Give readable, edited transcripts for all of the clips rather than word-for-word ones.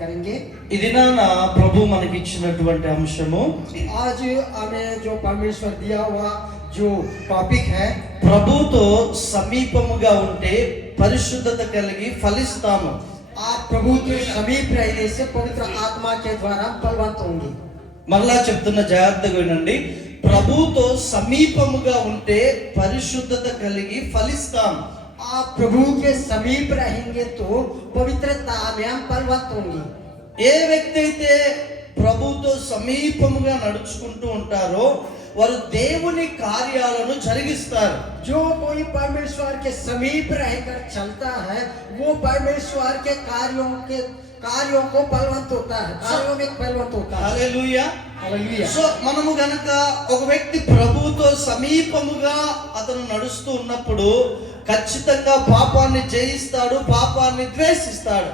करेंगे। ఇది నా ప్రభు మనకి ఇచ్చినటువంటి అంశము आज हमें जो परमेश्वर दिया हुआ जो टॉपिक है, ప్రభుతో సమీపముగా ఉంటే పరిశుద్ధత కలిగి ఫలిస్తాము. आप प्रभु के समीप रहने से पवित्र आत्मा के द्वारा फलवंत होंगे। మరలా చెప్తున్న జాగ్రత్తగా వినండి. ప్రభుతో సమీపముగా ఉంటే పరిశుద్ధత కలిగి ఫలిస్తాం. आप प्रभु के समीप रहेंगे तो पवित्रता में हम फलवंत होंगे। ఏ వ్యక్తి అయితే ప్రభుతో సమీపముగా నడుచుకుంటూ ఉంటారో వారు దేవుని కార్యాలను జరిగిస్తారు. जो कोई परमेश्वर के समीप रहकर चलता है वो परमेश्वर के कार्यों को फलवंत होता है, कार्यों में फलवंत होता है। హల్లెలూయా. हालेलुया। సో మనము గనక ఒక వ్యక్తి ప్రభువుతో సమీపముగా అతను నడుస్తూ ఉన్నప్పుడు ఖచ్చితంగా పాపాన్ని జయిస్తాడు, పాపాన్ని ద్వేషిస్తాడు.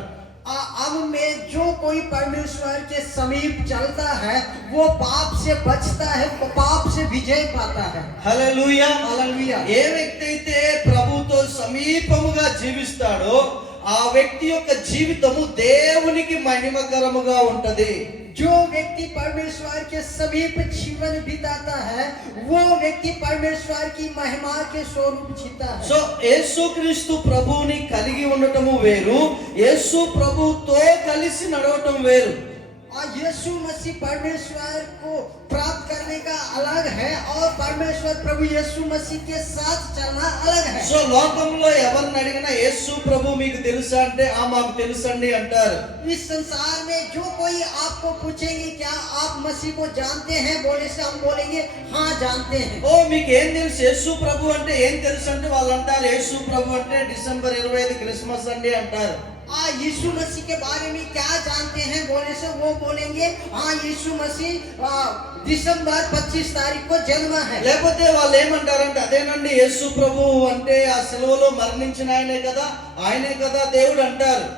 अब में जो कोई परमेश्वर के समीप चलता है वो पाप से बचता है, पाप से विजय पाता है। హల్లెలూయా. हालेलुया। ఏ వ్యక్తి అయితే ప్రభువుతో సమీపముగా జీవిస్తాడో ఆ వ్యక్తి యొక్క జీవితము దేవునికి మహిమకరముగా ఉంటది. जो व्यक्ति परमेश्वर के समीप जीवन बिताता है वो व्यक्ति परमेश्वर की महिमा के स्वरूप जीता है। సో యేసుక్రీస్తు ప్రభువుని కలిగి ఉండటము వేరు, యేసు ప్రభువుతో కలిసి నడవటం వేరు. और यीशु मसीह परमेश्वर को प्राप्त करने का अलग है और परमेश्वर प्रभु यीशु मसीह के साथ चलना अलग है। సో లోకంలో ఎవరిని అడిగినా యేసు ప్రభు మీకు తెలుసా అంటే ఆ మాకు తెలుసండి అంటారు. इस संसार में जो कोई आपको पूछेंगे क्या आप मसीह को जानते हैं, बोले से हम बोलेंगे हाँ जानते हैं। ఓ మీకు ఏం తెలుసు యేసు ప్రభు అంటే ఏం తెలుసు అంటే వాళ్ళు అంటారు యేసు ప్రభు అంటే డిసెంబర్ 25 క్రిస్మస్ అండి అంటారు. यीशु मसीह के बारे में क्या जानते हैं बोले से वो बोलेंगे हाँ यीशु मसीह दिसंबर 25 तारीख को जन्म है। లేకపోతే వాళ్ళు ఏమంటారంటే అదేనండి యేసు ప్రభు అంటే ఆ సిలువలో మరణించిన ఆయనే కదా, ఆయనే కదా దేవుడు అంటారు.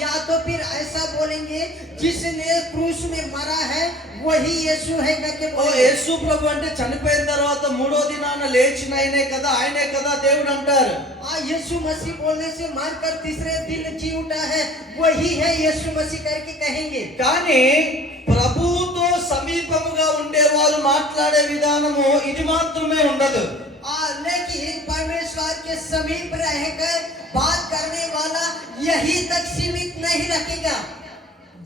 या तो फिर ऐसा बोलेंगे जिसने क्रूस में मरा है वही यीशु है करके ఓ యేసు ప్రభు అంటే చనిపోయిన తర్వాత మూడో దినాన లేచిన ఆయనే కదా, ఆయనే కదా దేవుడు అంటారు. यीशु मसीह बोलने से मारकर तीसरे दिन जी उठा है वही है यीशु मसीह करके कहेंगे. కానీ ప్రభువుతో సమీపముగా ఉండే వాళ్ళు మాట్లాడే విధానము ఇది మాత్రమే ఉండదు. लेकिन परमेश्वर के समीप रहकर बात करने वाला यही तक सीमित नहीं रखेगा.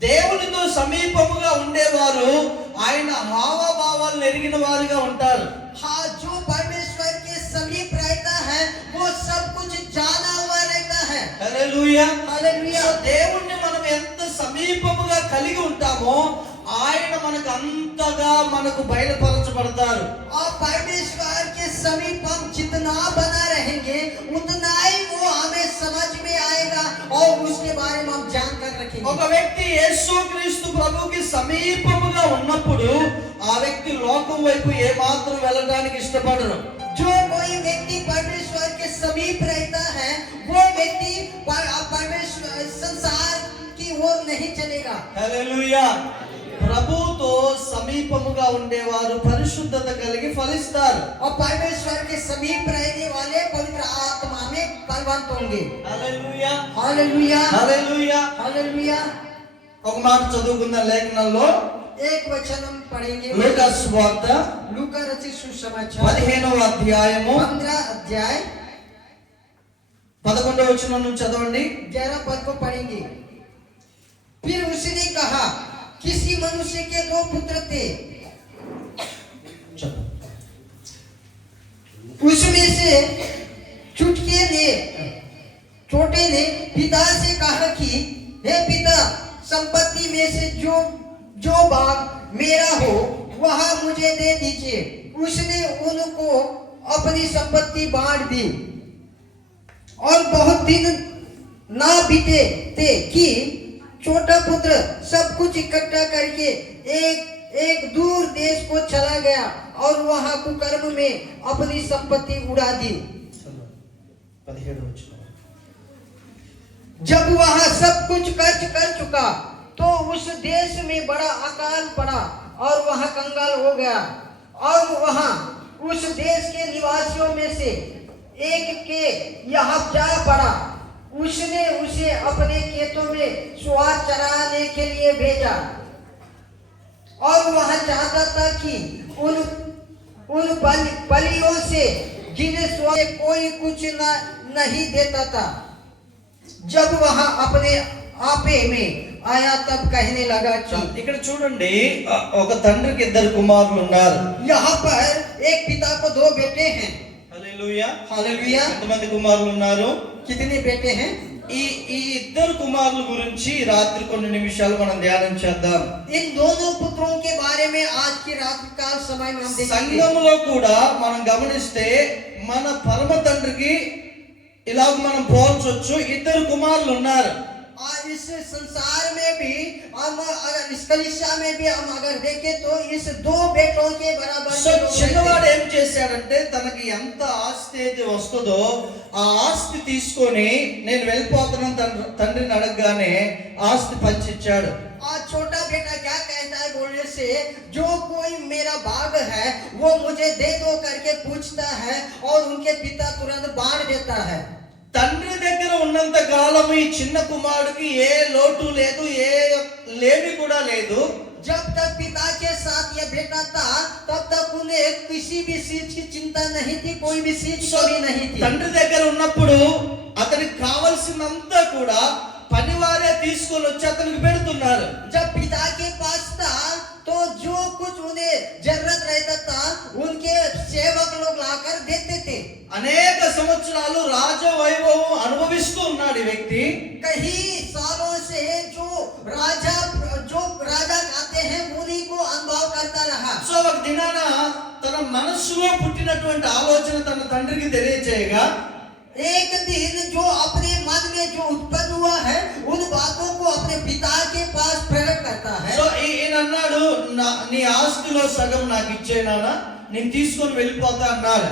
దేవునితో సమీపముగా ఉండేవారు ఆయన హావభావాలను ఎరిగిన వారుగా ఉంటారు. हाँ, जो परमेश्वर के समीप रहता है वो सब कुछ जाना हुआ रहता है। హల్లెలూయా. हालेलुया। సో దేవుణ్ణి మనం ఎంత సమీపముగా కలిగి ఉంటామో ఆయన మనకు అంతగా మనకు బయలుపరచబడతారు. और परमेश्वर के समीप हम जितना बना रहेंगे उतना ही वो हमें समझ में आएगा और उसके बारे में हम जानकर रखेंगे. ఒక వ్యక్తి యేసుక్రీస్తు ప్రభువుకి సమీపముగా ఉన్నప్పుడు ఆ వ్యక్తి లోకం వైపు ఏ మాత్రం వెళ్ళడానికి ఇష్టపడరు. जो कोई व्यक्ति परमेश्वर के समीप रहता है वो व्यक्ति परमेश्वर संसार की ओर नहीं चलेगा. హల్లెలూయా. ప్రభువుతో సమీపముగా ఉండేవారు పరిశుద్ధత కలిగి ఫలిస్తారు. और परमेश्वर के समीप रहने वाले पवित्र आत्मा में फलवंत होंगे. హల్లెలూయా. हालेलुया। హల్లెలూయా. हालेलुया। ఒక మాట చదువుకున్న లేఖనంలో एक वचन हम पढ़ेंगे లూకా సువార్త लूका रचित सुसमाचार 15వ అధ్యాయము 15 अध्याय 11వ వచనం నుంచి చదవండి. 11 पद को पढ़ेंगे. फिर उसने कहा किसी मनुष्य के 2 पुत्र थे, उसमें से छोटे ने पिता से कहा कि हे पिता संपत्ति में से जो भाग मेरा हो वह मुझे दे दीजिए. उसने उनको अपनी संपत्ति बांट दी. और बहुत दिन ना बीते थे कि छोटा पुत्र सब कुछ इकट्ठा करके एक दूर देश को चला गया और वहां कुकर्म में अपनी संपत्ति उड़ा दी. जब वहां सब कुछ खर्च कर चुका तो उस देश में बड़ा अकाल पड़ा और वहां कंगाल हो गया. और वहां उस देश के निवासियों में से एक के यहाँ जा पड़ा उसने उसे अपने खेतों में सुअर चराने के लिए भेजा और वह चाहता था कि उन बलियों से जिन्हें सुअर कोई कुछ नहीं देता था। जब वह अपने आपे में आया तब कहने लगा कि ఇక్కడ చూడండి ఒక తండ్రికి ఇద్దరు కుమారులు ఉన్నారు. यहाँ पर एक पिता को दो बेटे हैं। హల్లెలూయా. हालेलुया। ఎంతమంది కుమారులు ఉన్నారు? कितने बेटे हैं? ఈ ఇద్దరు కుమారుల గురించి రాత్రి కొన్ని నిమిషాలు మనం ధ్యానం చేద్దాం. इन दोनों पुत्रों के बारे में आज की रात काल समय में हम देखेंगे। సంఘంలో కూడా మనం గమనిస్తే మన పరమ తండ్రికి ఇలాగ మనం పోల్చొచ్చు. ఇద్దరు కుమారులు ఉన్నారు. आज इस संसार में भी हम अगर इस कलीसिया में भी हम अगर देखें तो इस दो बेटों के बराबर సో के लोग చిన్నవాడు रहते हैं। ఏం చేశాడంటే తనకి ఎంత ఆస్తి అయితే వస్తుందో ఆ ఆస్తి తీసుకొని నేను వెళ్ళిపోతున్నాను తండ్రిని అడగగానే ఆస్తి పంచిచ్చాడు. आज छोटा बेटा क्या कहता है बोलने से, जो कोई मेरा भाग है वो मुझे दे दो करके पूछता है और उनके पिता तुरंत बांट देता है। తండ్రి దగ్గర ఉన్నంత కాలం ఈ చిన్న కుమారుడికి ఏ లోటు లేదు, ఏ లేమి కూడా లేదు. जब तक पिता के साथ ये बेटा था तब तक उन्हें किसी भी चीज की चिंता नहीं थी, कोई भी चीज की कमी नहीं थी। తండ్రి దగ్గర ఉన్నప్పుడు అతనికి కావలసినంతా కూడా పనివారే తీసుకొని వచ్చి అతనికి పెడుతున్నారు. जब पिता के पास था तो जो कुछ उन्हें जरूरत रहता था उनके सेवक लोग लाकर देते थे। అనేక సంవత్సరాలు రాజ వైభవం అనుభవిస్తూ ఉన్నాడు ఈ వ్యక్తి. कई सालों से जो राजा खाते हैं उन्हीं को अनुभव करता रहा। సో ఒక దినాన తన మనస్సులో పుట్టినటువంటి ఆలోచన తన తండ్రికి తెలియజేయగా एक दिन जो अपने मन में जो उत्पन्न हुआ है उन बातों को अपने पिता के पास प्रकट करता है। సో ఈయన అన్నాడు, నీ ఆస్తిలో సగం నాకు ఇచ్చేనానా, నేను తీసుకొని వెళ్ళిపోతా అన్నాడు.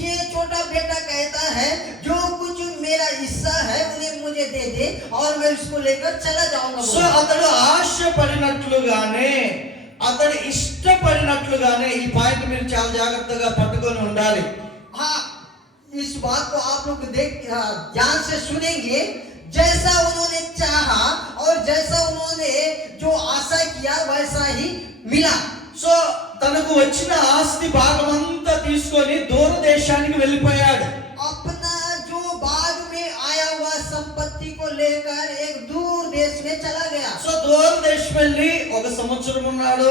ये छोटा बेटा कहता है जो कुछ मेरा हिस्सा है उन्हें मुझे दे दे और मैं उसको लेकर चला जाऊंगा। సో అతడు ఆశపడినట్లుగానే అతడు ఇష్టపడినట్లుగానే ఈ పాయింట్ మీరు చాలా జాగ్రత్తగా పట్టుకొని ఉండాలి. हाँ, इस बात को आप लोग ध्यान से सुनेंगे। जैसा उन्होंने चाहा और जैसा उन्होंने जो आशा किया वैसा ही मिला। సో తనకు వచ్చిన ఆస్తి భాగమంతా తీసుకొని దూర దేశానికి వెళ్ళిపోయాడు. अपना जो बाद में आया हुआ संपत्ति को लेकर एक दूर देश में चला गया। సో దూర దేశం వెళ్ళి ఒక సంవత్సరం ఉన్నాడు,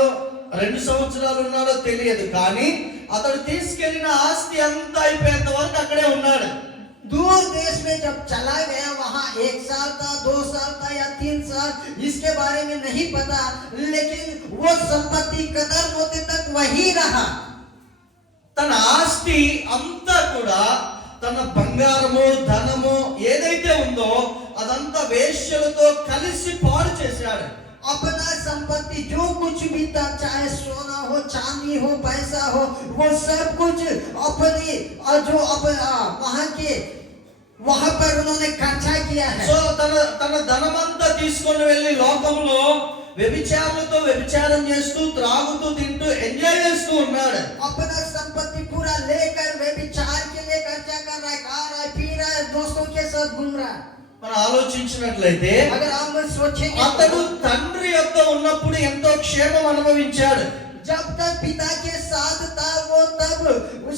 2 సంవత్సరాలు ఉన్నాడో తెలియదు, కానీ అతడు తీసుకెళ్లిన ఆస్తి అంతా అయిపోయేంత వరకు అక్కడే ఉన్నాడు. दूर देश में जब चला गया वहां 1 साल था, 2 साल था या 3 साल, इसके बारे में नहीं पता, लेकिन वो संपत्ति खत्म होते तक वही रहा। తన ఆస్తి అంతా కూడా తన బంగారము ధనము ఏదైతే ఉందో అదంతా వేశ్యలతో కలిసి పాడు చేశాడు. अपना संपत्ति जो कुछ भी था, चाहे सोना हो, चांदी हो, पैसा हो, वो सब कुछ अपनी जो वहां पर उन्होंने खर्चा किया है। సో తన ధనమంతా తీసుకొని వెళ్ళి లోకంలో వ్యభిచారులతో వ్యభిచారం చేస్తూ త్రాగుతూ తింటూ ఎంజాయ్ చేస్తూ ఉన్నాడు. अपना संपत्ति पूरा लेकर व्यभिचार के लिए खर्चा कर रहा है, खा रहा है, पी रहा है, दोस्तों के साथ घूम रहा है। మనం ఆలోచించినట్లయితే अगर हम सोचेंगे అతడు తండ్రి యొద్ద ఉన్నప్పుడు ఎంతో క్షేమం అనుభవించాడు. जब तक पिता के साथ था वो तब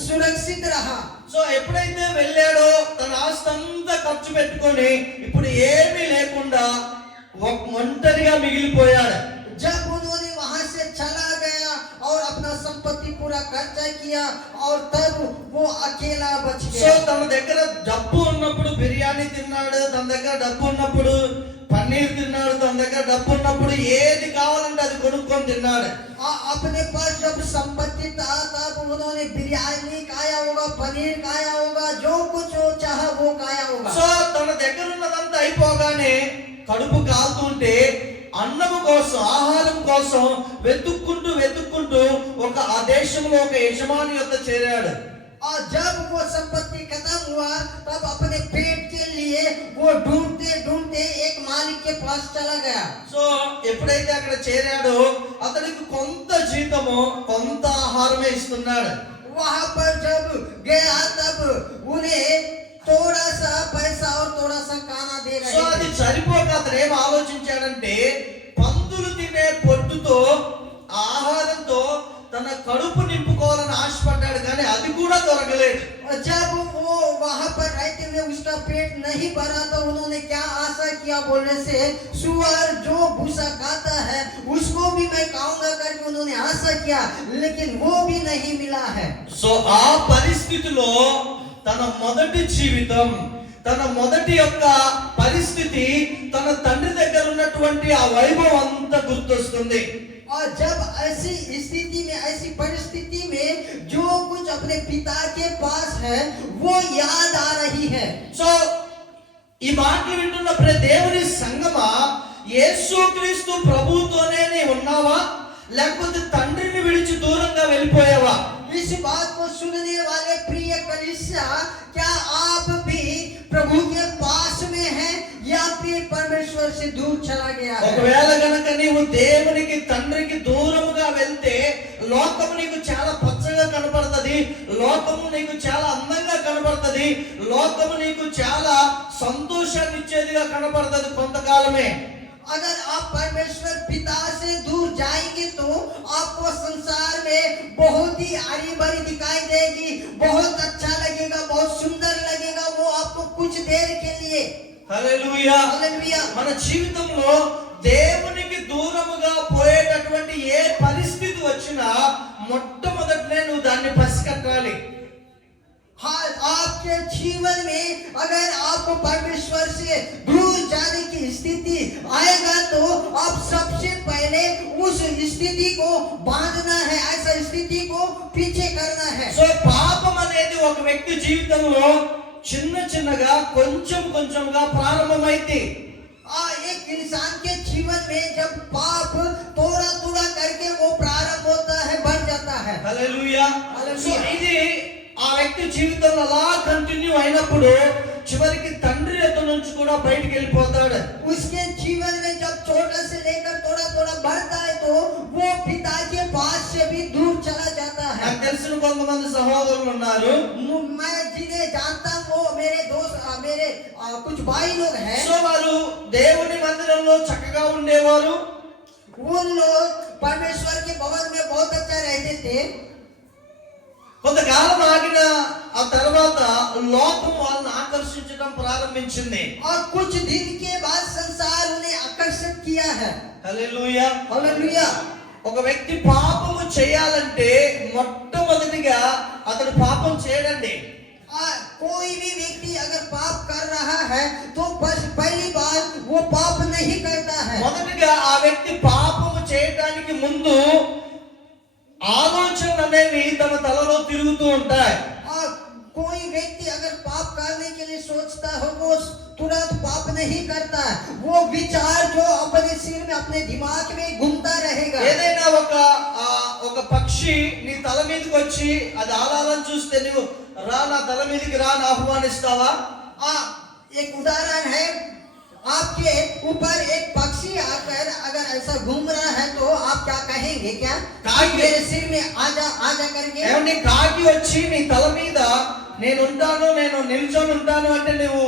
सुरक्षित रहा। సో ఎప్పుడైతే వెళ్ళాడో తన ఆస్తి అంతా ఖర్చు పెట్టుకొని ఇప్పుడు ఏమీ లేకుండా ఒంటరిగా మిగిలిపోయాడు. जब उन्होंने वहां से चला गया और अपना संपत्ति पूरा खर्चा किया और तब वो अकेला बच సో गया। తన దగ్గర డబ్బు ఉన్నప్పుడు బిర్యానీ తిన్నాడు, తన దగ్గర డబ్బు ఉన్నప్పుడు పన్నీర్ తిన్నాడు, తన దగ్గర డబ్బు ఉన్నప్పుడు ఏది కావాలంటే అది కొనుక్కొని తిన్నాడు. अपने पास जब संपत्ति था तब उन्होंने बिरयानी खाया होगा, पनीर खाया होगा, जो कुछ वो चाहा वो खाया होगा। సో తన దగ్గర ఉన్నదంతా అయిపోగానే కడుపు కాలుతుంటే అన్నము కోసం ఆహారం కోసం వెతుక్కుంటూ ఒక ఆ దేశంలో ఒక యజమాని యొద్ద చేరాడు. और जब वो संपत्ति खत्म हुआ तब अपने पेट के लिए वो ढूंढते एक मालिक के पास चला गया। సో ఎప్పుడైతే అక్కడ చేరాడో అతనికి కొంత జీతము కొంత ఆహారమే ఇస్తున్నాడు. वहां पर जब गया तब उन्हें थोड़ा सा पैसा और थोड़ा सा खाना दे సో रहे అది थे। సరిపోక అతను ఏం ఆలోచించాడంటే పందులు తినే పొట్టుతో ఆహారంతో తన కడుపు నింపుకోవాలని ఆశపడ్డాడు, కానీ అది కూడా దొరకలేదు. और जब वो वहां पर रहते हुए उसका पेट नहीं भरा तो उन्होंने क्या आशा किया बोलने से, सुअर जो भूसा खाता है उसको भी मैं खाऊंगा करके उन्होंने आशा किया, लेकिन वो भी नहीं मिला है। సో ఆ పరిస్థితిలో తన మొదటి జీవితం, తన మొదటి యొక్క పరిస్థితి, తన తండ్రి దగ్గర ఉన్నటువంటి ఆ వైభవం అంతా గుర్తొస్తుంది. और जब ऐसी स्थिति में, ऐसी परिस्थिति में जो कुछ अपने पिता के पास है वो याद आ रही है। సో ఈ మాటలు వింటున్న దేవుని సంగమా, యేసుక్రీస్తు ప్రభువుతోనే నీవు ఉన్నావా, లేకపోతే తండ్రిని విడిచి దూరంగా వెళ్ళిపోయావా? इस बात को सुनने वाले प्रिय कलीसिया, क्या आप भी प्रभु के पास में हैं या फिर परमेश्वर से दूर चला गया है? ఒకవేళ గనక నీవు దేవునికి తండ్రికి దూరముగా వెళ్తే లోకము నీకు చాలా పచ్చగా కనపడుతుంది, లోకము నీకు చాలా అందంగా కనపడుతుంది, లోకము నీకు చాలా సంతోషాన్ని ఇచ్చేదిగా కనపడుతుంది కొంతకాలమే. अगर आप परमेश्वर पिता से दूर जाएंगे तो आपको संसार में बहुत ही हरी भरी दिखाई देगी, बहुत अच्छा लगेगा, बहुत सुंदर लगेगा वो आपको कुछ देर के लिए। హల్లెలూయా. हालेलुया। మన జీవితంలో దేవునికి దూరముగా పోయేటటువంటి ఏ పరిస్థితి వచ్చినా మొట్టమొదటనే నువ్వు దాన్ని పసికట్టాలి. हाँ, आपके जीवन में अगर आपको परमेश्वर से दूर जाने की स्थिति आएगा तो आप सबसे पहले उस स्थिति को बांधना है, ऐसा स्थिति को पीछे करना है। సో పాపం అనేది ఒక వ్యక్తి జీవితంలో చిన్న చిన్నగా కొంచెం కొంచెంగా ప్రారంభమైంది. एक इंसान के जीवन में जब पाप थोड़ा थोड़ा करके वो प्रारंभ होता है, बढ़ जाता है। హల్లెలూయా. సో ఇది ఆ వ్యక్తి జీవితంలో అలా కంటిన్యూ అయినప్పుడు చివరికి తండ్రి ఎత్తు నుంచి కూడా బయటికి వెళ్ళిపోతాడు. उसके जीवन में जब छोटा से लेकर थोड़ा थोड़ा बढ़ता है तो वो पिता के पास से भी दूर चला जाता है। నాకు తెలిసిన కొంతమంది సహోదరులు ఉన్నారు. मैं जिन्हें जानता हूँ वो मेरे दोस्त, मेरे कुछ भाई लोग हैं। సో వారు దేవుని మందిరంలో చక్కగా ఉండేవారు. वो लोग परमेश्वर के भवन में बहुत अच्छा रहते थे। కొంతకాలం ఆగిన ఆ తర్వాత లోకం వాళ్ళని ఆకర్షించడం ప్రారంభించింది. और कुछ दिन के बाद संसार उन्हें आकर्षित किया है। హల్లెలూయా. हालेलुया। ఒక వ్యక్తి పాపము చేయాలంటే మొట్టమొదటిగా అతడు పాపం చేయడండి. कोई भी व्यक्ति अगर पाप कर रहा है तो बस पहली बार वो पाप नहीं करता है। మొదటిగా ఆ వ్యక్తి పాపము చేయడానికి ముందు ఆలోచనలు అనేవి తన తలలో తిరుగుతూ ఉంటాయి. और कोई व्यक्ति अगर पाप करने के लिए सोचता हो वो तुरंत पाप नहीं करता, वो विचार जो अपने सिर में, अपने दिमाग में घूमता रहेगा। ఏదైనా ఒక పక్షి నీ తల మీదకి వచ్చి అది ఆలాలని చూస్తే నువ్వు రా, నా తల మీదకి రా అని ఆహ్వానిస్తావా? एक उदाहरण है, आपके ऊपर एक पक्षी आकर अगर ऐसा घूम रहा है तो आप क्या कहेंगे? क्या मेरे सिर में आजा करके? ఏమండి, కాకి వచ్చి నీ తల మీద నేను ఉంటాను, నేను నిల్చొని ఉంటాను అంటే నువ్వు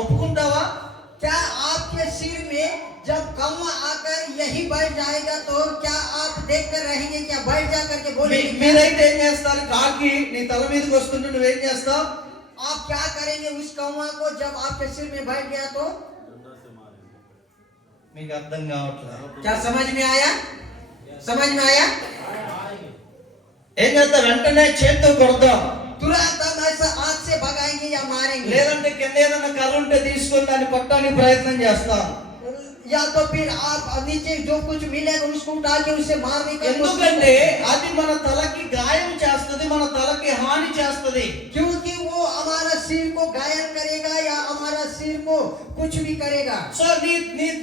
ఒప్పుకుంటావా? क्या आपके सिर में जब कौवा आकर यही बैठ जाएगा तो क्या आप देख कर रहेंगे? क्या बैठ जा करके बोलेंगे? మీరైతే ఏం చేస్తారు? కాకి నీ తల మీదకి వస్తుంటే నువ్వేం చేస్తావు? आप क्या करेंगे उस कौवा को जब आपके सिर में बैठ गया तो? మీకు అర్థం కావట్లేదు. क्या समझ में आया? समझ में आया? ఏం చేద్దాం? వెంటనే చేత్తో కొడతాం, तुरंत हम ऐसा हाथ से भगाएंगे या मारेंगे, లేదంటే కింద ఏదైనా కర్ర ఉంటే తీసుకొని దాన్ని కొట్టడానికి ప్రయత్నం చేస్తాం. या तो फिर आप नीचे जो कुछ मिलेगा उसको उठा के उससे मारने का कोशिश ఎందుకంటే करेंगे। అది మన తలకి గాయం చేస్తుంది, మన తలకి హాని చేస్తుంది. क्योंकि वो हमारा सिर को घायल करेगा या हमारा सिर को कुछ भी करेगा। సో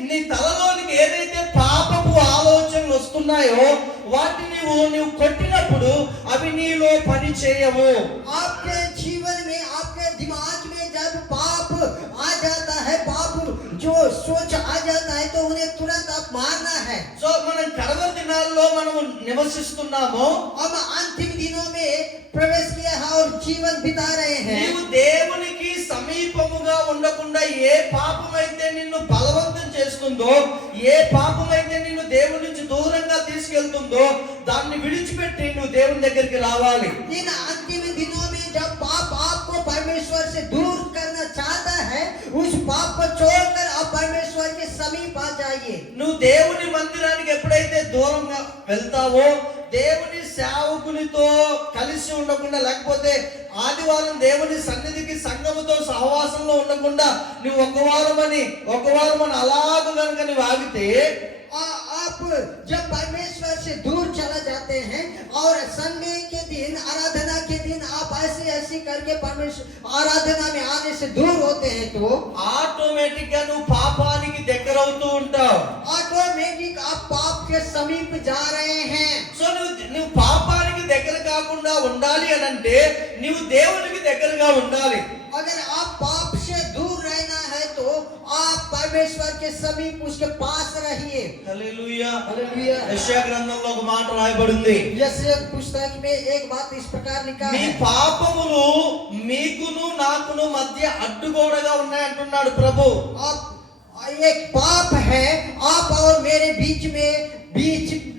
నీ తలలోనికి ఏదైతే పాపపు ఆలోచనలు వస్తున్నాయో వాటిని నువ్వు కొట్టినప్పుడు అవి నీలో పని చేయవు. आपके जीवन में, आपके दिमाग में जब पाप आ जाता है, पाप जो सोच आ जाता है तो उन्हें तुरंत आप मारना है। సో మనం కడవరి దినాల్లో మనం నివసిస్తున్నాము. हम अंतिम दिनों में प्रवेश किया है और जीवन बिता रहे हैं। నీవు దేవునికి సమీపముగా ఉండకుండా ఏ పాపమైతే నిన్ను బలవంతం చేస్తుందో, ఏ పాపమైతే నిన్ను దేవుడి నుంచి దూరంగా తీసుకెళ్తుందో దాన్ని విడిచిపెట్టి నువ్వు దేవుని దగ్గరికి రావాలి. इन अंतिम दिनों में जब पाप आपको परमेश्वर से दूर करना चाहता है, उस पाप को छोड़कर आप परमेश्वर के समीप आ जाइए. నువ్వు దేవుని మందిరానికి ఎప్పుడైతే దూరంగా వెళ్తావో, దేవుని సేవకునితో కలిసి ఉండకుండా, లేకపోతే ఆదివారం దేవుని సన్నిధికి సంఘముతో సహవాసంలో ఉండకుండా నువ్వు ఒక వారం అని అలాగ కనుక నువ్వు ఆగితే, आप जब परमेश्वर से दूर चला जाते हैं और संडे के दिन, आराधना के दिन आप ऐसे करके परमेश्वर आराधना में आने से दूर होते हैं, तो ఆటోమేటిక్ గా నువ్వు పాపానికి దగ్గర అవుతూ ఉంటావు. ऑटोमेटिक आप पाप के समीप जा रहे हैं. సో నువ్వు పాపానికి దగ్గర కాకుండా ఉండాలి అని అంటే నువ్వు దేవునికి దగ్గరగా ఉండాలి. अगर आप पाप से दूर रहना है तो आप परमेश्वर के समीप, उसके पास रहिए. హల్లెలూయా. हालेलुया. యెషయా గ్రంథంలో ఒక మాట రాయబడింది. यशायाह पुस्तक में एक बात इस प्रकार लिखा మీ है, పాపములు మీకును నాకును మధ్య అడ్డుగోడగా ఉన్నాయంటున్నాడు ప్రభు. आप एक పాप है, आप और मेरे बीच में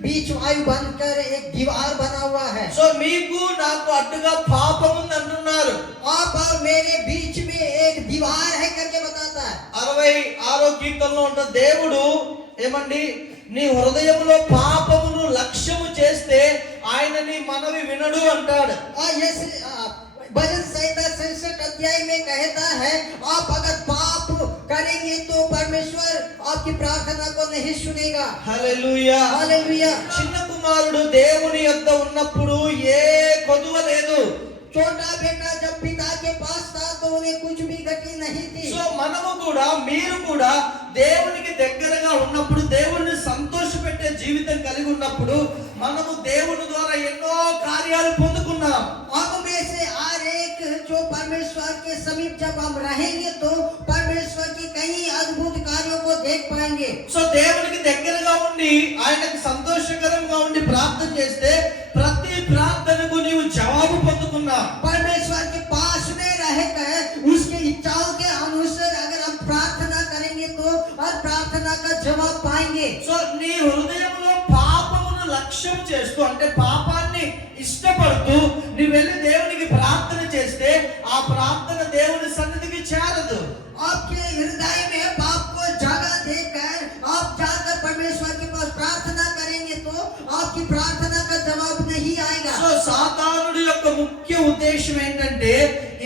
बीच वायु बनकर एक दीवार बना हुआ है. సో మీకు నాకు అడ్డుగా పాపం ఉంది అంటున్నారు. आप और मेरे बीच में एक दीवार है करके बताता है. 66వ కీర్తనలో ఉన్న దేవుడు ఏమండి, నీ హృదయంలో పాపమును లక్ష్యము చేస్తే ఆయన నీ మనవి వినడు అంటాడు. भजन संहिता 67 अध्याय में कहता है, आप अगर पाप करेंगे तो परमेश्वर आपकी प्रार्थना को नहीं सुनेगा. హల్లెలూయా. हालेलुया. చిన్న కుమారుడు దేవుని యొద్ద ఉన్నప్పుడు ఏ కొదువ లేదు. छोटा बेटा जब पिता के पास था तो उन्हें कुछ भी गति नहीं थी. సో మనము కూడా, మీరు కూడా దేవునికి దగ్గరగా ఉన్నప్పుడు, దేవుణ్ణి సంతోషపెట్టే జీవితం కలిగి ఉన్నప్పుడు మనము దేవుని ద్వారా ఎన్నో కార్యాలు పొందుకున్నాం. हम में से हर एक जो परमेश्वर के समीप जब हम रहेंगे तो परमेश्वर की कई अद्भुत कार्यों को देख पाएंगे. సో దేవునికి దగ్గరగా ఉండి ఆయనకు సంతోషకరంగా ఉండి ప్రార్థన చేస్తే ప్రతి ప్రార్థనకు నీవు జవాబు పొందుకున్నావు. परमेश्वर के पास में रहकर उसके इच्छाओं के अनुसार अगर हम प्रार्थना करेंगे तो हर प्रार्थना का जवाब पाएंगे. సో నీ హృదయంలో పాపమును లక్ష్యం చేస్తూ, అంటే పాపాన్ని ఇష్టపడుతూ నీ వెళ్ళి దేవునికి ప్రార్థన చేస్తే ఆ ప్రార్థన దేవుని సన్నిధికి చేరదు. आपके हृदय में पाप को जगह देकर आप जाकर परमेश्वर के पास प्रार्थना करेंगे तो आपकी प्रार्थना का जवाब नहीं आएगा. సో సాతానుడి యొక్క ముఖ్య ఉద్దేశం ఏంటంటే,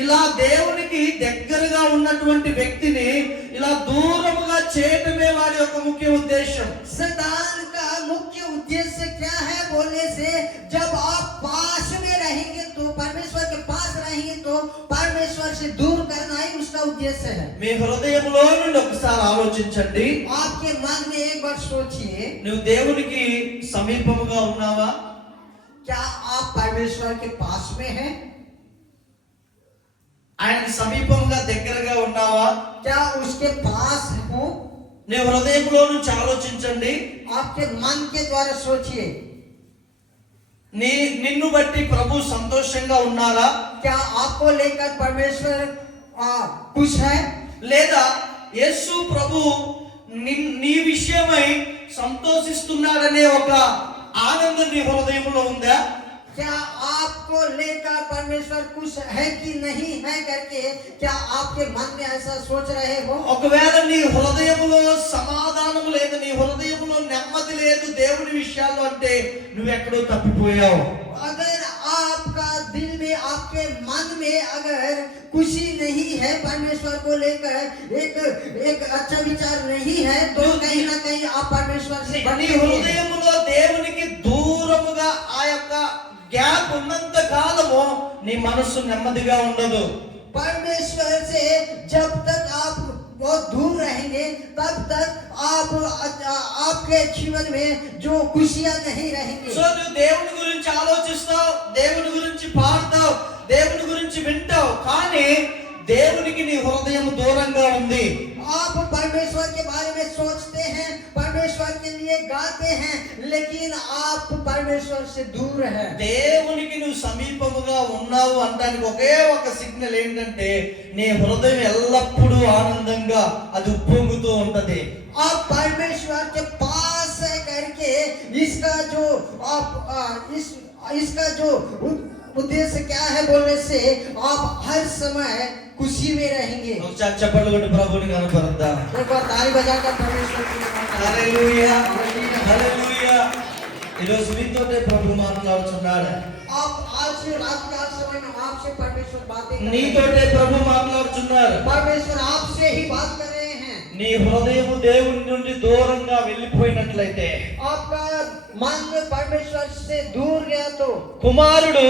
ఇలా దేవునికి దగ్గరగా ఉన్నటువంటి వ్యక్తిని ఇలా దూరముగా చేయటమే వాడి యొక్క ముఖ్య ఉద్దేశం. शैतान का मुख्य उद्देश्य क्या है बोलने से, जब आप पास में रहेंगे तो परमेश्वर के पास रहेंगे तो परमेश्वर से दूर करना ही उसका उद्देश्य है. మీ హృదయంలో నుండి ఒకసారి ఆలోచించండి. आपके मन में एक बार सोचिए, నువ్వు దేవునికి సమీపముగా ఉన్నావా? क्या आप परमेश्वर के पास में हैं? ఆయనకి సమీపంగా దగ్గరగా ఉన్నావా? क्या उसके पास हो? నీ హృదయంలో నుంచి ఆలోచించండి. आपके मन के द्वारा सोचिए, నిన్ను బట్టి ప్రభు సంతోషంగా ఉన్నారా? क्या आपको लेकर परमेश्वर खुश है? లేదా యేసు ప్రభు నీ విషయమై సంతోషిస్తున్నాడనే ఒక ఆనందం నీ హృదయంలో ఉందా? क्या आपको लेकर परमेश्वर खुश है कि नहीं है करके क्या आपके मन में ऐसा सोच रहे हो? ఒకవేళ నీ హృదయంలో సమాధానం లేదు, నీ హృదయంలో నెమ్మది లేదు దేవుని విషయాల్లో, అంటే నువ్వు ఎక్కడో తప్పిపోయావు. अगर आपका दिल में, आपके मन में अगर खुशी नहीं है परमेश्वर को लेकर, एक अच्छा विचार नहीं है, तो कहीं ना कहीं आप परमेश्वर से నీ बने हुए हैं. హృదయంలో దేవునికి దూరముగా ఆ యొక్క గ్యాప్ ఉన్నంత కాలము నీ మనస్సు నెమ్మదిగా ఉండదు. परमेश्वर से जब तक आप बहुत दूर रहेंगे तब तक आपके जीवन में जो खुशियां नहीं रहेंगी. సో నువ్వు దేవుని గురించి ఆలోచిస్తావు, దేవుని గురించి పాడతావు, దేవుని గురించి వింటావు, కానీ దేవునికి నీ హృదయం దూరంగా ఉంది. आप परमेश्वर के बारे में सोचते हैं, परमेश्वर के लिए गाते हैं, लेकिन आप परमेश्वर से दूर हैं। దేవునికి నువ్వు సమీపముగా ఉన్నావు అనడానికి ఒకే ఒక సిగ్నల్ ఏంటంటే నీ హృదయం ఎల్లప్పుడూ ఆనందంగా అది ఉప్పొంగుతూ ఉంటది. आप परमेश्वर के पास है करके इसका जो आप इसका जो उद्देश्य क्या है बोलने से आप हर समय खुशी में रहेंगे। ఒకసారి చప్పట్లు కొట్టి ప్రభువుని కనపరుద్దాం. एक बार ताली बजाकर परमेश्वर की హల్లెలూయా హల్లెలూయా. ఈరోజు మీతోనే ప్రభు మాట్లాడుతున్నాడు. आप आज रात का समय में आपसे परमेश्वर बातें कर रहे हैं। నీతోటే ప్రభు మాట్లాడుతున్నారు. परमेश्वर आपसे ही बात कर रहे हैं। నీ హృదయం దేవుని నుండి దూరంగా వెళ్ళిపోయినట్లయితే, आपका मन परमेश्वर से दूर गया तो కుమారుడు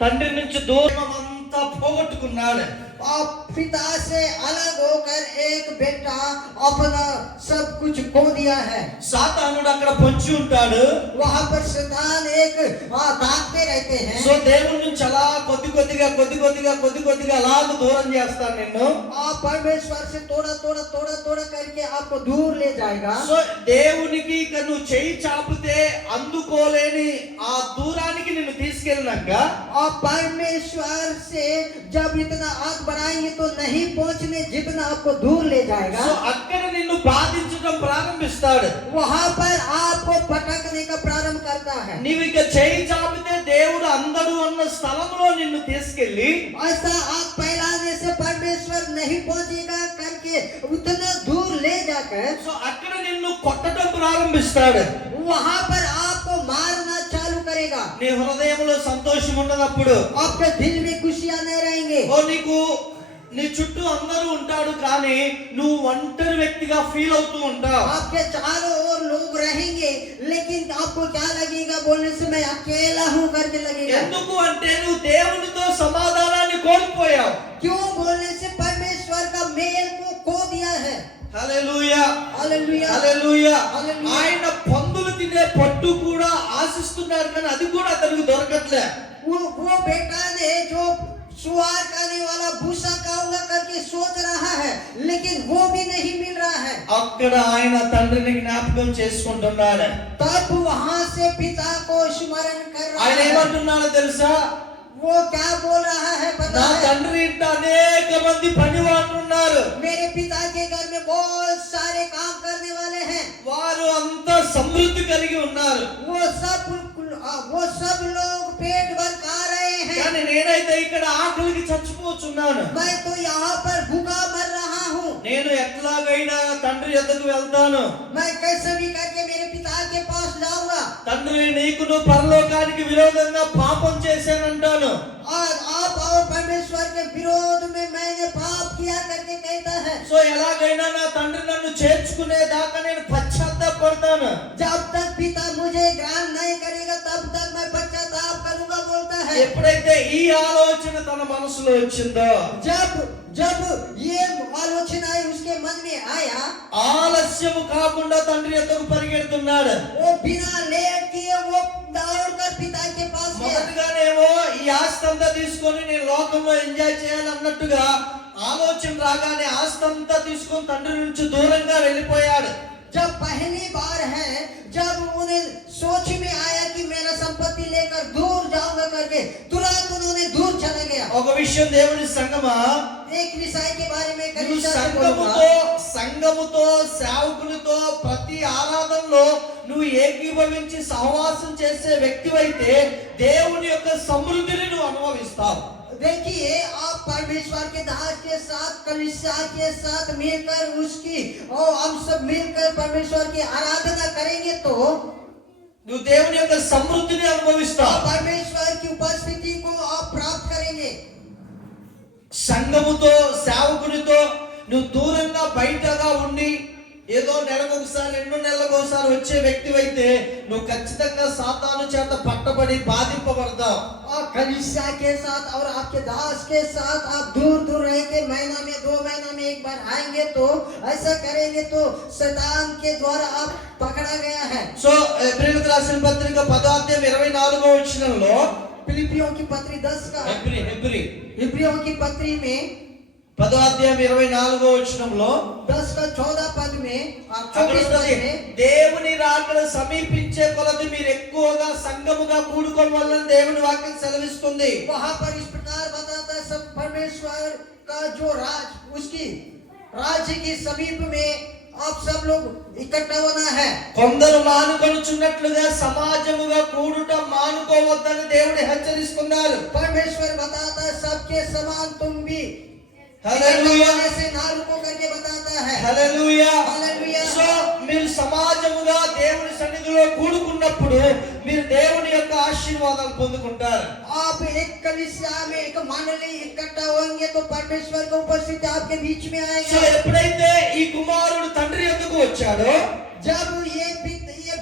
తండ్రి నుంచి దూరం అంతా పోగొట్టుకున్నాడు. आप पिता से अलग होकर एक बेटा अपना सब कुछ खो दिया है। సాతానుడు అక్కడ పొంచి ఉంటాడు. वहां पर शैतान एक ताकते रहते हैं। సో దేవుని నుంచి అలా కొద్ది కొద్దిగా అలాగ దూరం చేస్తాను నిన్ను. आप परमेश्वर से थोड़ा करके आपको दूर ले जाएगा। సో దేవునికి ఇక నువ్వు చెయ్యి చాపితే అందుకోలేని ఆ దూరానికి నిన్ను తీసుకెళ్ళినాక, आप परमेश्वर से जब इतना आग बढ़ाएंगे तो नहीं पहुंचने जितना आपको दूर ले जाएगा। సో అక్కడ నిన్ను బాధించడం ప్రారంభిస్తాడు. वहां पर आपको पटकने का प्रारंभ करता है। నీవు ఇక చెయ్యి చాపితే దేవుడు అందడు అన్న స్థలంలో నిన్ను తీసుకెళ్ళి, ऐसा आग फैलाने से परमेश्वर नहीं पहुंचेगा करके उतना दूर ले जाकर సో అక్కడ నిన్ను కొట్టడం ప్రారంభిస్తాడు. वहां पर आपको मारना चालू करेगा। నీ హృదయంలో సంతోషం ఉండదప్పుడు. आपके दिल में खुशियां नहीं रहेंगे। ఓ నీకు నీ చుట్టూ అందరూ ఉంటాడు కానీ నువ్వు ఒంటరి వ్యక్తిగా ఫీల్ అవుతూ ఉంటావు. आपके चारों ओर लोग रहेंगे लेकिन आपको क्या लगेगा बोलने से मैं अकेला हूं करके लगेगा। ఎందుకు అంటే నువ్వు దేవునితో సమాధానాన్ని కోల్పోయావు. क्यों बोलने से परमेश्वर का मेल को खो दिया है। Hallelujah hallelujah hallelujah. హల్లెలూయా. ఆయన పందులు తినే పట్టు కూడా ఆశిస్తున్నాడు కానీ అది కూడా అతనికి దొరకట్లే. वो बेटा ने जो सुअर खाने वाला भूसा खाऊंगा करके सोच रहा है लेकिन वो भी नहीं मिल रहा है। అక్కడ ఆయన తండ్రిని జ్ఞాపకం చేసుకుంటున్నాడు. तब वहां से पिता को स्मरण कर रहा ఆయన है। ఏమంటున్నాడో తెలుసా? वो क्या बोल रहा है पता నా है? తండ్రి ఇంట అనేక మంది పనివాళ్ళు ఉన్నారు. मेरे पिता के घर में बहुत सारे काम करने वाले हैं। వారు అంతా సమృద్ధి కలిగి ఉన్నారు. वो सब लोग पेट भर खा रहे हैं। కానీ నేనైతే ఇక్కడ ఆకలికి చచ్చిపోతున్నాను. मैं तो यहाँ पर भूखा मर रहा हूँ। నేను ఎట్లాగైనా తండ్రి యొద్దకు వెళ్తాను. मैं कैसे भी करके मेरे पिता के पास जाऊंगा। తండ్రి నీకును పరలోకానికి విరోధంగా పాపం చేశానంటాను. और आप और परमेश्वर के विरोध में मैंने पाप किया करके कहता है। సో ఎలాగైనా నా తండ్రి నన్ను చేర్చుకునే దాకా నేను పశ్చాత్తాపడతాను. जब तक पिता मुझे ग्रहण नहीं करेगा तब तक मैं पश्चाताप करूंगा बोलता है। ఎప్పుడైతే ఈ ఆలోచన తన మనసులో వచ్చిందో, जब ये आलोचना उसके मन में आया, ఆలస్యము కాకుండా తండ్రి యొద్దకు పరిగెడుతున్నాడు. वो बिना लेट किए वो दौड़कर पिता के पास गया। మొదటగానేమో ఈ ఆస్తి అంతా తీసుకొని నేను లోకంలో ఎంజాయ్ చేయాలన్నట్టుగా ఆలోచన రాగానే ఆస్తి అంతా తీసుకొని తండ్రి నుంచి దూరంగా వెళ్ళిపోయాడు. जब पहली बार है जब उन्हें सोच में आया कि मेरा संपत्ति लेकर दूर जाऊंगा करके तुरंत उन्होंने दूर चले गया। ఒక విషయం దేవుని సంగమా, एक विषय के बारे में నువ్వు कलीसिया से बोलूंगा। సంఘముతో సేవకులతో ప్రతి ఆరాధనలో నువ్వు ఏకీభవించి సహవాసం చేసే వ్యక్తివైతే దేవుని యొక్క సమృద్ధిని నువ్వు అనుభవిస్తావు. देखिए आप परमेश्वर के दास के साथ कलीसिया के साथ मिलकर उसकी और हम सब मिलकर परमेश्वर की आराधना करेंगे तो నువ్వు దేవుని యొక్క సమృద్ధిని అనుభవిస్తావు. परमेश्वर की उपस्थिति को आप प्राप्त करेंगे। సంఘముతో సేవకునితో నువ్వు దూరంగా బయటగా ఉండి ఏదో నెలకొకసారి 2 నెలలకు ఒకసారి వచ్చే వ్యక్తివైతే నువ్వు ఖచ్చితంగా సాతాను చేత పట్టబడి బాధింపబడతావు. और कलीसिया के साथ और आपके दास के साथ आप दूर रहेंगे, महीना में 2 महीना में एक बार आएंगे तो ऐसा करेंगे तो शैतान के द्वारा आप पकड़ा गया है। సో ఎబ్రీయులకు రాసిన పత్రిక 10వ అధ్యాయం 24వ వచనంలో फिलिपियों की पत्री 10 का హెబ్రీ इब्रियों की पत्री में 10వ అధ్యాయం 24వ వచనంలో 10 का 14 पद में और అక్కడ 24 पद ఉన్నది, में దేవుని రాకడ సమీపించే కొలది మీరు ఎక్కువగా సంఘముగా కూడుకోవాలని దేవుని వాక్యం సెలవిస్తుంది. वहां पर इस प्रकार बताता है, सब परमेश्वर का जो राज, उसकी राज्य के समीप में आप सब लोग इकट्ठा होना है. కొందరు మానుకొనుచున్నట్లుగా సమాజముగా కూడుట మానుకోవద్దని దేవుడు హెచ్చరిస్తున్నారు. परमेश्वर बताता है सबके समान तुम भी హల్లెలూయా, से ना रुको करके बताता है. హల్లెలూయా. హల్లెలూయా. సో మీరు సమాజముగా దేవుని సన్నిధిలో కూడుకున్నప్పుడు మీరు దేవుని యొక్క ఆశీర్వాదాలు పొందుకుంటారు. आप एक कलीसिया में एक मंडली इकट्ठा होंगे तो परमेश्वर का उपस्थिति आपके बीच में సో आएगा. ఎప్పుడైతే ఈ కుమారుడు తండ్రి యొద్దకు వచ్చాడో, जब ये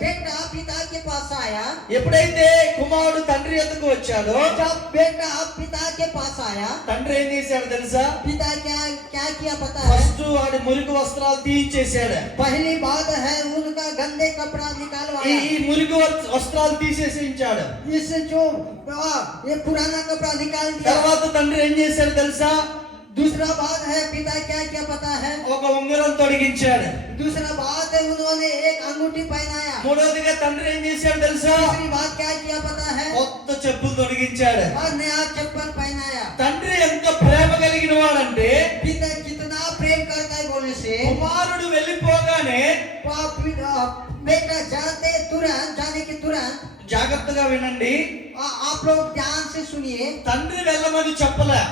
बेटा पिता के पास आया, ఎప్పుడైతే కుమారుడు తండ్రి యొద్దకు వచ్చాడో, जब बेटा पिता के पास आया, తండ్రి ఏం చేశాడు తెలుసా? पिता क्या क्या किया पता है? ఫస్ట్ వాడి మురికి వస్త్రాలు తీయించేశాడు. पहली बात है उनका गंदे कपड़ा निकालवाया. ఈ మురికి వస్త్రాలు తీసేసి ఉంచాడు. इस जो ये पुराना कपड़ा निकाल दिया. తర్వాత తండ్రి ఏం చేశాడు తెలుసా? दूसरा बात है पिता क्या क्या पता है? ఒక ఉంగరం తొడిగించాడు. दूसरा बात है उन्होंने एक अंगूठी पहनाया. మూడోదిగా తండ్రి ఏం చేశాడు తెలుసా? तीसरी बात क्या किया पता है? కొత్త చెప్పులు తొడిగించాడు. और नया चप्पल पहनाया. తండ్రి ఎంత ప్రేమ కలిగిన వాడంటే, पिता कितना प्रेम करता है बोलने से కుమారుడు వెళ్ళిపోగానే बेटा जाने के तुरंत జాగ్రత్తగా వినండి, आप लोग ध्यान से सुनिए. తండ్రి వెళ్ళమని చెప్పలే.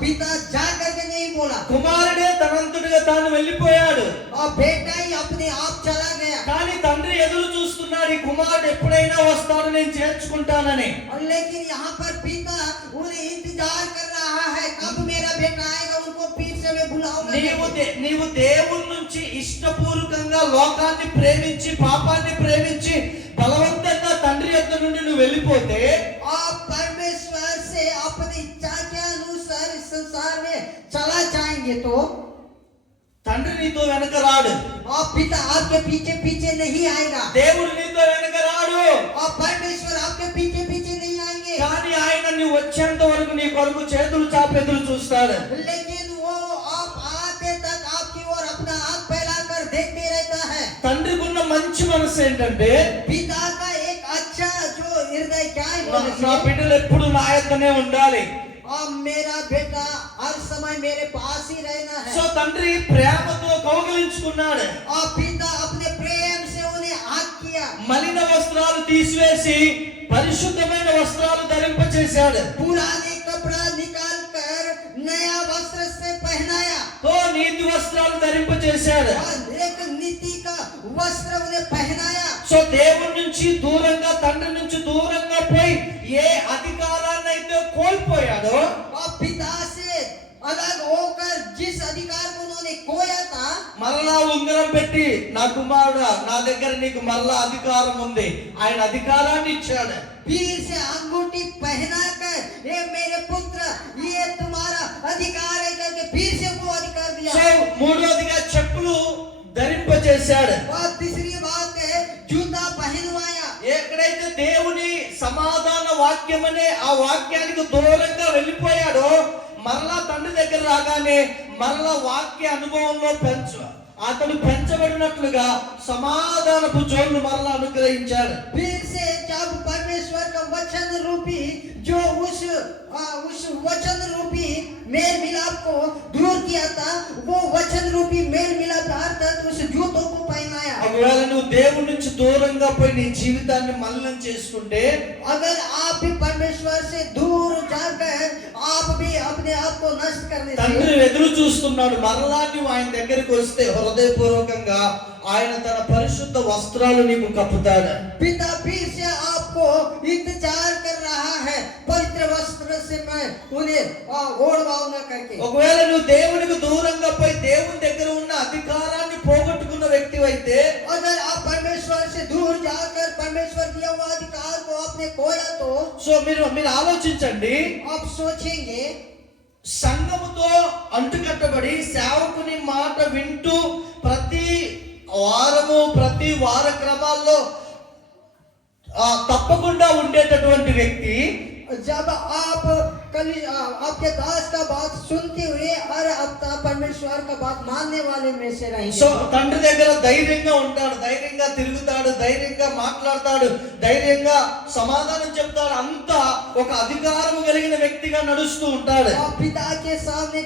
पिता जा करके नहीं बोला, కుమారుడే తనంతటిగా తాను వెళ్ళిపోయాడు. और बेटा ही अपने आप चला गया. కానీ తండ్రి ఎదురు చూస్తున్నాడు, ఈ కుమారుడు ఎప్పుడైనా వస్తాడు, నేను చేర్చుకుంటానని. और लेकिन यहाँ पर पिता उन्हें इंतजार कर रहा है, कब मेरा बेटा आएगा, उनको फिर से मैं बुलाऊंगा. నీవు దేవుని నుంచి ఇష్టపూర్వకంగా లోకాన్ని ప్రేమించి పాపాన్ని ప్రేమించి బలవంతంగా తండ్రి యొద్ద నుండి నువ్వు వెళ్ళిపోతే, आप परमेश्वर से अपनी इच्छा के अनुसार इस संसार में चला जाएंगे तो తండ్రి నీతో వెనక రాడు. आप पिता आपके पीछे पीछे नहीं आएगा. దేవుడు నీతో వెనక రాడు. और परमेश्वर आपके पीछे पीछे नहीं आएंगे. కానీ ఆయన నువ్వు వచ్చేంత వరకు నీ కొరకు చేతులు చాపి ఎదురు చూస్తాడు. लेकिन वो आप आते तक आपकी ओर अपना हाथ फैलाकर देखते रहता है. తండ్రికి ఉన్న మంచి మనసు ఏంటంటే, पिता का एक अच्छा जो हृदय क्या है बोले నా से, బిడ్డలు ఎప్పుడు నా యొద్దనే ఉండాలి. और मेरा बेटा हर समय मेरे पास ही रहना సో है. తండ్రి ప్రేమతో కౌగిలించుకున్నాడు. और पिता अपने प्रेम से उन्हें हाथ किया. మలిన వస్త్రాలు తీసివేసి పరిశుద్ధమైన వస్త్రాలు ధరింపచేశాడు. पुराने कपड़ा निकाल कर नया वस्त्र से पहनाया. నీతి వస్త్రాలు ధరింపచేశాడు. और एक नीति का वस्त्र उन्हें पहनाया. సో దేవుడి నుంచి దూరంగా, తండ్రి నుంచి దూరంగా పోయి ఏ అధికారాన్ని అయితే కోల్పోయాడో, और पिता से अलग होकर जिस अधिकार को उन्होंने खोया था, మరలా ఉంగరం పెట్టి, నా కుమారుడా, నా దగ్గర నీకు మరలా అధికారం ఉంది, ఆయన అధికారాన్ని ఇచ్చాడు. फिर से अंगूठी पहनाकर ये मेरे पुत्र ये तुम्हारा अधिकार है करके फिर से वो अधिकार दिया. సో మూడోదిగా చెప్పులు ధరింపచేశాడు. और तीसरी बात है जूता पहनवाया. ఎక్కడైతే దేవుని సమాధాన వాక్యం అనే ఆ వాక్యానికి దూరంగా వెళ్ళిపోయాడో, మరలా తండ్రి దగ్గర రాగానే మరలా వాక్య అనుభవంలో అతను పెంచబడినట్లుగా సమాధానపు జోళ్ళు మరలా అనుగ్రహించాడు. फिर से जब परमेश्वर का वचन रूपी जो उस वचन रूपी मेल मिलाप को दूर किया था, वो वचन रूपी मेल मिलाप अर्थात उस जूतों को पहनाया. ఒకవేళ నువ్వు దేవుడి నుంచి దూరంగా పోయి నీ జీవితాన్ని మలినం చేసుకుంటే, अगर आप भी परमेश्वर से दूर जाकर आप भी अपने आप को नष्ट करने తండ్రి से, ఎదురు చూస్తున్నాడు. మరలా నువ్వు ఆయన దగ్గరికి వస్తే హృదయపూర్వకంగా ఆయన తన పరిశుద్ధ వస్త్రాలు నీకు కప్పుతాడు. पिता फिर से आपको इंतजार कर रहा है, पवित्र वस्त्र से मैं उन्हें ओढ़वाऊंगा करके. ఒకవేళ నువ్వు దేవునికి దూరంగా పోయి దేవుని దగ్గర ఉన్న అధికారాన్ని పోగొట్టుకున్న వ్యక్తి అయితే, अगर आप परमेश्वर से दूर जाकर परमेश्वर दिया हुआ अधिकार को आपने खोया तो సో మీరు ఆలోచించండి, आप सोचेंगे సంఘముతో అంటుకట్టబడి సేవకుని మాట వింటూ ప్రతి వారము ప్రతి వార క్రమాల్లో తప్పకుండా ఉండేటటువంటి వ్యక్తి, जब आप आपके दास का बात सुनते हुए और अपना परमेश्वर का बात मानने वाले में से रहेंगे। సో తండ్రి దగ్గర ధైర్యంగా ఉంటాడు, ధైర్యంగా తిరుగుతాడు, ధైర్యంగా మాట్లాడతాడు, ధైర్యంగా సమాధానం చెప్తాడు. అంతా ఒక అధికారం కలిగిన వ్యక్తిగా నడుస్తూ ఉంటాడు. और पिता के सामने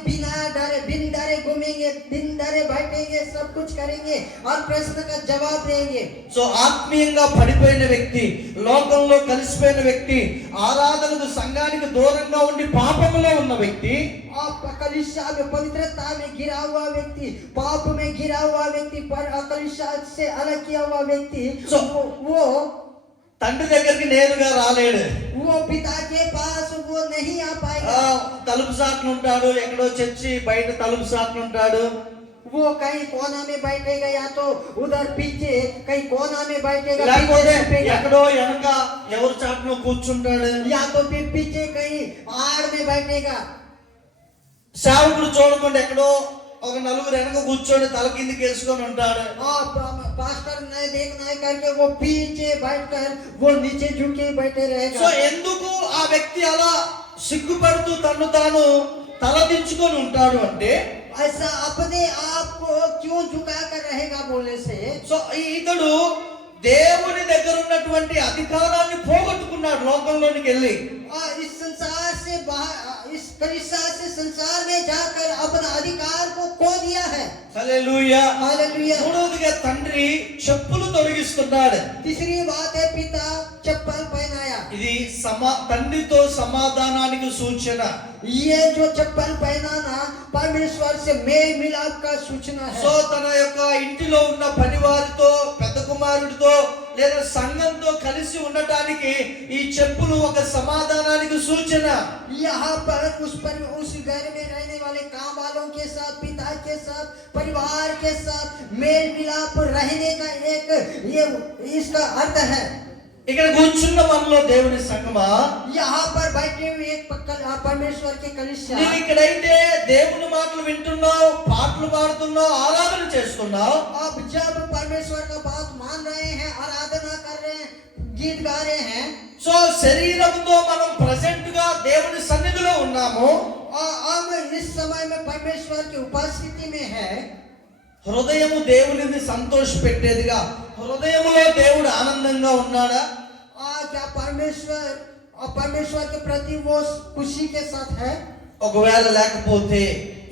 बिन डरे घूमेंगे, बिन डरे बैठेंगे, सब कुछ करेंगे और प्रश्न का जवाब देंगे। సో ఆత్మీయంగా పడిపోయిన వ్యక్తి, లోకంలో కలిసిపోయిన వ్యక్తి, ఆరాధనకు సంఘానికి దూరంగా ఉండి పాపములో ఉన్న వ్యక్తి, और कलीसिया में पवित्रता में गिरा हुआ व्यक्ति, पाप में गिरा हुआ व्यक्ति, पर कलीसिया से अलग किया हुआ व्यक्ति, वो తండ్రి దగ్గరికి నేరుగా రాలేడు. वो पिता के पास वो नहीं आ पाएगा। తలుపు సాటున ఉంటాడు, ఎక్కడో చర్చి బయట తలుపు సాటున ఉంటాడు. वो कहीं कोना में बैठेगा, या तो उधर पीछे कहीं कोना में बैठेगा, లేకపోతే पीछे छुपेगा। ఎక్కడో వెనక ఎవరి చాటున కూర్చుంటాడు. या तो फिर पीछे कहीं आड़ में बैठेगा। సేవకుడు చూడకుండా ఎక్కడో ఒక నలుగురు వెనక కూర్చొని తల కిందికి వేసుకొని ఉంటాడు. पास्टर ने देखना है करके वो पीछे बैठकर वो नीचे झुके बैठे సో रहेगा। ఎందుకు ఆ వ్యక్తి అలా సిగ్గుపడుతూ తను తాను తలదించుకొని ఉంటాడు అంటే, ऐसा अपने आप को क्यों झुका कर रहेगा बोलने से, సో ఇతడు దేవుని దగ్గర ఉన్నటువంటి అధికారాన్ని పోగొట్టుకున్నాడు లోకంలోనికి వెళ్ళి. और इस संसार से बाहर, इस कलीसिया से संसार में जाकर अपना अधिकार को खो दिया है। హల్లెలూయా. हालेलुया। మూడవదిగా తండ్రి చెప్పులు తొలగిస్తున్నాడు. तीसरी बात है पिता चप्पल पहनाया। ఇది తండ్రితో సమాధానానికి సూచన. ये जो चप्पल पहनाना परमेश्वर से मेल मिलाप का सूचना సో है। తన యొక్క ఇంటిలో ఉన్న పనివారితో, పెద్ద కుమారుడితో లేదా సంఘంతో కలిసి ఉండటానికి ఈ చెప్పులు ఒక సమాధానానికి సూచన. यहाँ पर उस घर में रहने वाले काम वालों के साथ, पिता के साथ, परिवार के साथ मेल मिलाप रहने का एक ये इसका अर्थ है। ఇక్కడ కూర్చున్న మనలో దేవుని సంగమా, यहाँ पर बैठे हुए एक परमेश्वर के कलीसिया, నీవు ఇక్కడైతే దేవుని మాటలు వింటున్నావు, పాటలు పాడుతున్నావు, ఆరాధన చేస్తున్నావు. अब जब परमेश्वर का बात मान रहे हैं, आराधना कर रहे हैं, गीत गा रहे हैं, సో శరీరంతో మనం ప్రెసెంట్ గా దేవుని సన్నిధిలో ఉన్నాము. और हम इस समय में परमेश्वर की उपस्थिति में है। హృదయము దేవునిని సంతోష పెట్టేదిగా, హృదయములో దేవుడు ఆనందంగా ఉన్నాడా? क्या परमेश्वर और परमेश्वर के प्रति वो खुशी के साथ है? ఒకవేళ లేకపోతే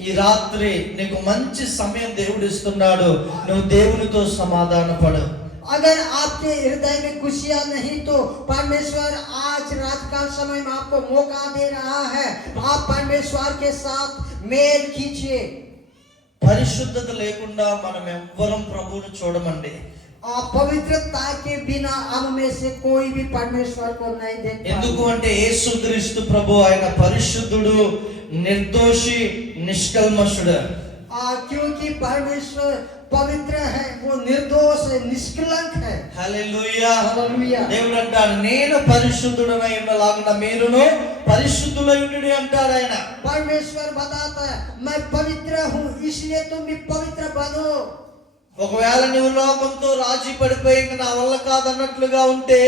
ఈ రాత్రి నీకు మంచి సమయం దేవుడు ఇస్తున్నాడు, నువ్వు దేవునితో సమాధానపడు. अगर आपके हृदय में खुशियां नहीं तो परमेश्वर आज रात का समय में आपको मौका दे रहा है, आप परमेश्वर के साथ मेल कीजिए। పరిశుద్ధత లేకుండా మనం ఎవ్వరం ప్రభువుని చూడమండి. पवित्रता के बिना हम में से कोई भी परमेश्वर को नहीं देख ఎందుకు అంటే యేసుక్రీస్తు ప్రభు ఆయన పరిశుద్ధుడు, నిర్దోషి, నిష్కల్మషుడు. क्योंकि परमेश्वर पवित्र है, वो निर्दोष है, निष्कलंक है। హల్లెలూయా. हालेलुया। దేవుడు అంటాడు, నేను పరిశుద్ధుడనై ఉన్నలాగున మీరును పరిశుద్ధులై ఉండుడి అంటాడు ఆయన. परमेश्वर बताता है मैं पवित्र हूँ इसलिए तुम भी पवित्र बनो। ఒకవేళ నువ్వు లోకంతో రాజీ పడిపోయి ఇంకా నా వల్ల కాదన్నట్లుగా ఉంటే,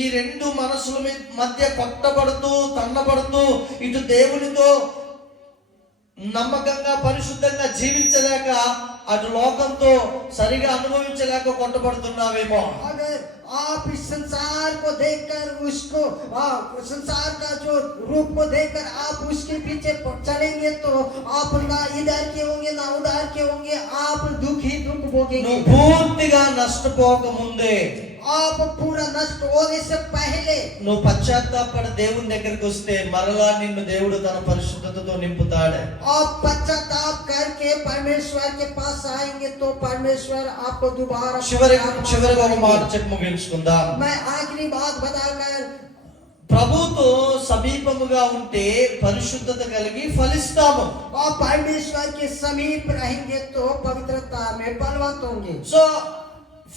ఈ రెండు మనసుల మధ్య కొట్టబడుతూ తన్నబడుతూ ఇటు దేవునితో నమ్మకంగా పరిశుద్ధంగా జీవించలేక, అటు లోకంతో సరిగా అనుభవించలేక కొట్టబడుతున్నావేమో. अगर आप इस संसार को देखकर उसको संसार का जो रूप को देखकर आप उसके पीछे चलेंगे तो आप ना इधर के होंगे ना उधर के होंगे, आप दुख ही दुख भोगेंगे। నువ్వు పూర్తిగా నష్టపోక ముందే, आप पूरा नष्ट होने से पहले నువ్వు పశ్చాత్తాపడి దేవుని దగ్గరికి వస్తే మరలా నిన్ను దేవుడు తన పరిశుద్ధతతో నింపుతాడు. आप पश्चाताप करके परमेश्वर के पास आएंगे तो परमेश्वर आपको दोबारा చివరిగా ఒక మాట చెప్పి ముగించుకుందాం. मैं आखिरी बात बताकर, ప్రభుతో సమీపముగా ఉంటే పరిశుద్ధత కలిగి ఫలిస్తాము. और परमेश्वर के समीप रहेंगे तो पवित्रता में बलवंत होंगे। సో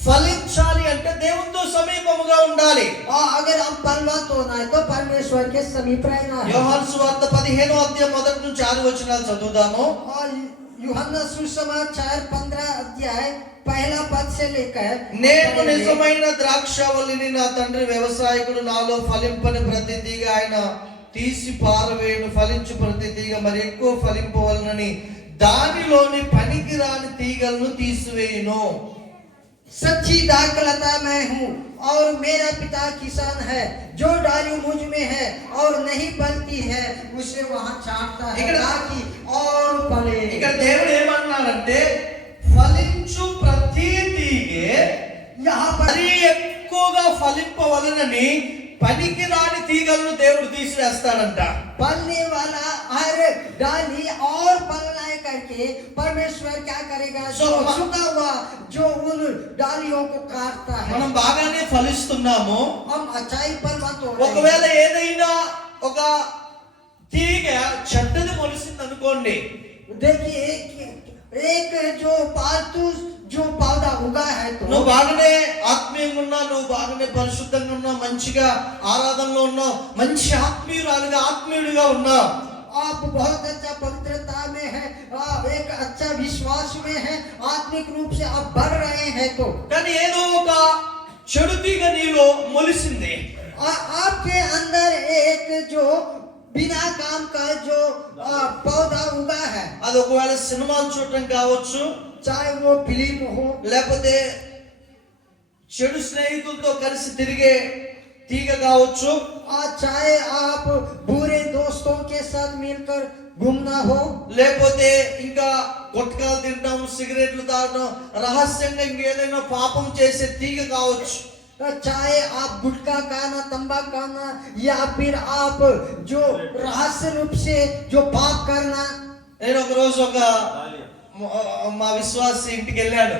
ఫలించాలి అంటే దేవునితో సమీపముగా ఉండాలి. और अगर हम बलवंत होना है तो परमेश्वर के समीप रहना है। యోహాను సువార్త 15వ అధ్యాయం 1-6 చదువుదాము. और यूहन्ना सुसमाचार 15 अध्याय 1 पद से लेकर, నేను నిజమైన ద్రాక్షావల్లిని, నా తండ్రి వ్యవసాయకుడు, నాలో ఫలింపని ప్రతి తీగ ఆయన తీసి పారవేయును, ఫలించు ప్రతి తీగ మరి ఎక్కువ ఫలింపవలనని దానిలోని పనికిరాని తీగలను తీసివేయును. सच्ची दाखलता मैं हूँ और मेरा पिता किसान है। जो डाली मुझ में है और नहीं फलती है उसे वहाँ छांटता है ताकि और फले। ఇక్కడ దేవుడు ఏమన్నాడంటే ఫలించు ప్రతి తీగే यहाँ पर మరీ ఎక్కువగా ఫలింపవలనని పనికిరాని తీగలను దేవుడు తీసివేస్తాడంట. फलने वाला हर डाली और फलना करके परमेश्वर क्या करेगा? जो सूखा हुआ जो उन डालियों को काटता है। మనం బాగానే ఫలిస్తున్నాము. हम अच्छाई फलवंत हो रहे हैं। ఒకవేళ ఏదైనా ఒక తీగ చెడ్డది మొలిసింది అనుకోండి, देखिए एक जो पालतू जो पौधा उगा है तो నువ్వు బాగానే ఆత్మీయంగా ఉన్నావు, నువ్వు బాగానే పరిశుద్ధంగా ఉన్నావు, మంచిగా ఆరాధనలో ఉన్నావు, మంచి ఆత్మీయురాలుగా ఆత్మీయుడిగా ఉన్నావు. आप बहुत अच्छा पवित्रता में है, आप एक अच्छा विश्वास में है, आत्मिक रूप से आप बढ़ रहे हैं तो కానీ ఏదో ఒక చెడు తీగ నీలో మొలిసింది. आपके अंदर एक जो बिना काम का जो पौधा उगा है, అది ఒకవేళ సినిమాలు చూడటం కావచ్చు, चाहे वो फिल्म हो, లేకపోతే చెడు స్నేహితులతో కలిసి తిరిగే తీగ కావచ్చు, चाहे आप बुरे दोस्तों के साथ मिलकर घूमना हो, లేకపోతే ఇంకా గుట్కాలు తినడం, సిగరెట్లు తాగడం, రహస్యంగా ఇంకేదైనా పాపం చేసే తీగ కావచ్చు. चाहे आप गुटखा खाना, तंबाकू खाना या फिर आप जो रहस्य रूप से जो पाप करना। నేను ఒక రోజు మా విశ్వాసి ఇంటికి వెళ్ళాను.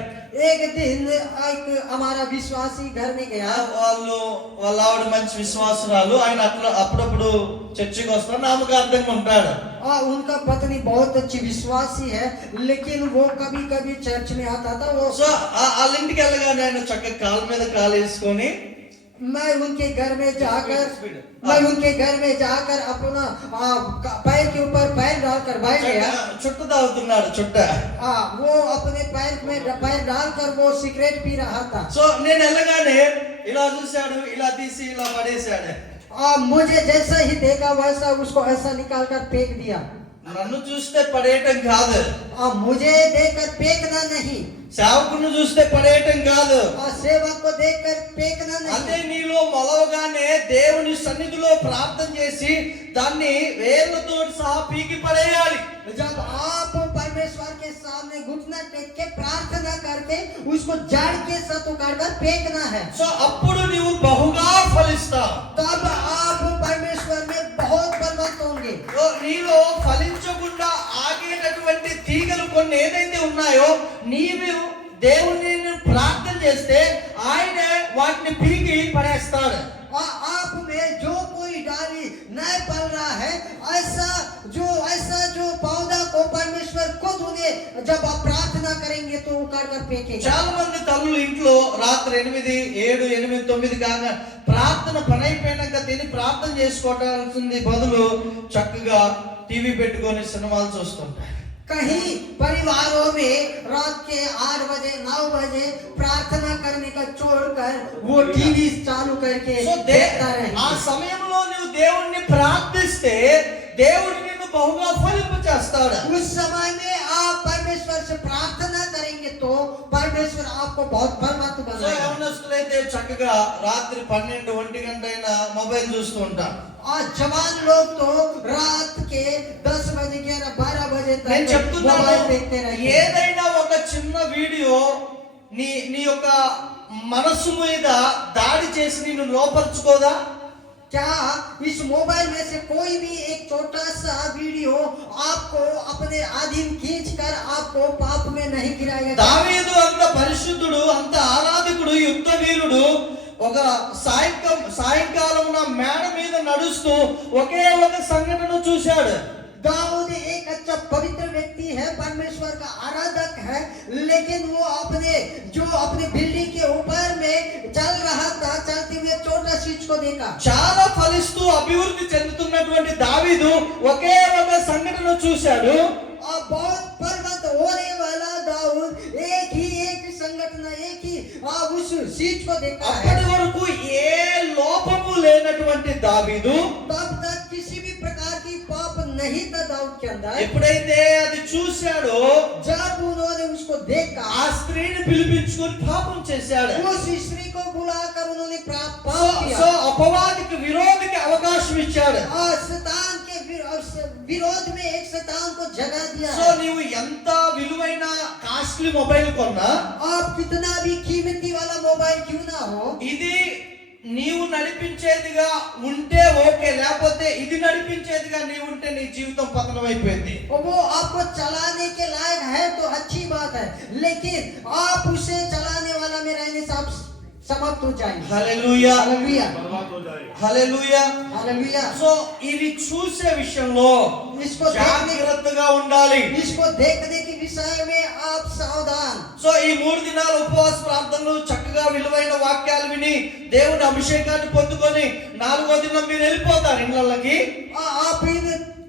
एक दिन एक हमारा विश्वासी घर में गया। వాళ్ళ ఆవిడ మంచి విశ్వాసురాలు, ఆయన అట్లా అప్పుడప్పుడు చర్చికి వస్తాడు, నామకార్థంగా ఉంటాడు. उनका पत्नी बहुत अच्छी विश्वासी है, लेकिन वो कभी कभी चर्च में आता था। वो సో వాళ్ళ ఇంటికి వెళ్ళగానే ఆయన చక్కగా కాళ్ళ మీద కాలు వేసుకొని मैं उनके घर में जाकर अपना पैर के ऊपर पैर डालकर बैठ गया। చుట్ట తాగుతున్నాడు చుట్ట. वो अपने पैर में पैर डालकर वो सिगरेट पी रहा था। సో నేను వెళ్ళగానే ఇలా చూశాడు, ఇలా తీసి ఇలా పడేశాడు. मुझे जैसा ही देखा वैसा उसको ऐसा निकाल कर फेंक दिया। నన్ను చూస్తే పడేయటం కాదు, मुझे देखकर फेंकना नहीं, సేవకుని చూస్తే పడేయటం కాదు, सेवक को देखकर फेंकना అదే नहीं। నీలో మొలవగానే దేవుని సన్నిధిలో ప్రార్థన చేసి దాన్ని వేర్లతో సహా పీకి పడేయాలి. जब आप परमेश्वर के सामने घुटना टेक के प्रार्थना करके उसको जड़ के साथ उखाड़कर फेंकना है। సో అప్పుడు నీవు బహుగా ఫలిస్తావు. तब आप परमेश्वर में बहुत बलवंत होंगे। సో నీలో ఫలించకుండా ఆగేటటువంటి తీగలు కొన్ని ఏదైతే ఉన్నాయో, నీవు దేవుని ప్రార్థన చేస్తే ఆయన వాటిని పీకి పడేస్తాడు. आप में जो कोई डाली नहीं पल रहा है, ऐसा जो पौधा को परमेश्वर खुद उन्हें जब आप प्रार्थना करेंगे तो उखाड़ कर फेंकेगा। చాలా మంది తల్లులు ఇంట్లో రాత్రి 8, 7, 8, 9 కాగా ప్రార్థన పని అయిపోయినాక తిని ప్రార్థన చేసుకోవటాల్సింది బదులు చక్కగా టీవీ పెట్టుకొని సినిమాలు చూస్తుంటారు. कहीं परिवारों में रात के 8 बजे 9 बजे प्रार्थना करने का छोड़कर वो टीवी चालू करके సో देखता रहे। ఆ సమయంలో నువ్వు దేవుణ్ణి ప్రార్థిస్తే దేవుడు నిన్ను బహుగా ఫలింప చేస్తాడు. उस समय में आप परमेश्वर से प्रार्थना करेंगे तो परमेश्वर आपको बहुत बलवंत సో बनाएगा। యవనస్తులైతే చక్కగా రాత్రి 12, 1 గంట అయినా మొబైల్ చూస్తూ ఉంటారు. और जवान लोग तो रात के 10 बजे 11, 12 बजे నేను तक చెప్తున్నాను, मोबाइल देखते रहते हैं। ఏదైనా ఒక చిన్న వీడియో నీ యొక్క మనసు మీద దాడి చేసి నిన్ను లోపరుచుకోదా? क्या इस मोबाइल में से कोई भी एक छोटा सा वीडियो आपको अपने अधीन खींचकर आपको पाप में नहीं गिराएगा? దావీదు అంత పరిశుద్ధుడు, అంత ఆరాధకుడు, యుద్ధ వీరుడు, ఒక సాయంకాలం మేడ మీద నడుస్తూ ఒకే ఒక సంఘటన చూశాడు. दाऊद एक अच्छा पवित्र व्यक्ति है, परमेश्वर का आराधक है, लेकिन वो अपने बिल्डिंग के ऊपर में चल रहा था, चलते हुए छोटा चीज को देखा। చాలా ఫలిస్తూ అభివృద్ధి చెందుతున్నటువంటి దావీదు ఒకే ఒక సంఘటన చూశాడు. और बहुत बलवंत होने वाला दाऊद एक संगठन एक ही उस चीज को देखा है। అప్పటి వరకు ఏ లోపము లేనటువంటి దావీదు तब तक किसी भी कि पाप नहीं था दाऊद के अंदर, ఎప్పుడైతే అది చూశాడో जब उन्होंने उसको देखा, ఆ స్త్రీని పిలిపించుకొని పాపం చేశాడు. उस स्त्री को बुलाकर उन्होंने पाप సో किया సో అపవాదికి విరోధికి అవకాశం ఇచ్చాడు. और शैतान के विरोध में एक शैतान को जगह दिया సో है। నీవు ఎంత విలువైన కాస్ట్లీ మొబైల్ కొన్నా, आप कितना भी कीमती वाला मोबाइल क्यों ना हो, ఇది నీవు నడిపించేదిగా ఉంటే ఓకే, లేకపోతే ఇది నడిపించేదిగా నీవు ఉంటే నీ జీవితం పతనం అయిపోయింది. और वो आपको चलाने के लायक है तो अच्छी बात है, लेकिन आप उसे चलाने वाला में रहने से आप समाप्त हो जाएंगे। హల్లెలూయా, हालेलुया, హల్లెలూయా. हालेलुया। సో ఇవి చూసే విషయంలో इसको देखने జాగ్రత్తగా ఉండాలి. इसको देखने के विषय में आप सावधान। సో ఈ 3 దినాల ఉపవాస ప్రార్థనలు చక్కగా విలువైన వాక్యాలు విని దేవుని అభిషేకాన్ని పొందుకొని 4వ దినం మీరు వెళ్ళిపోతారు ఇళ్ళకి. आप इन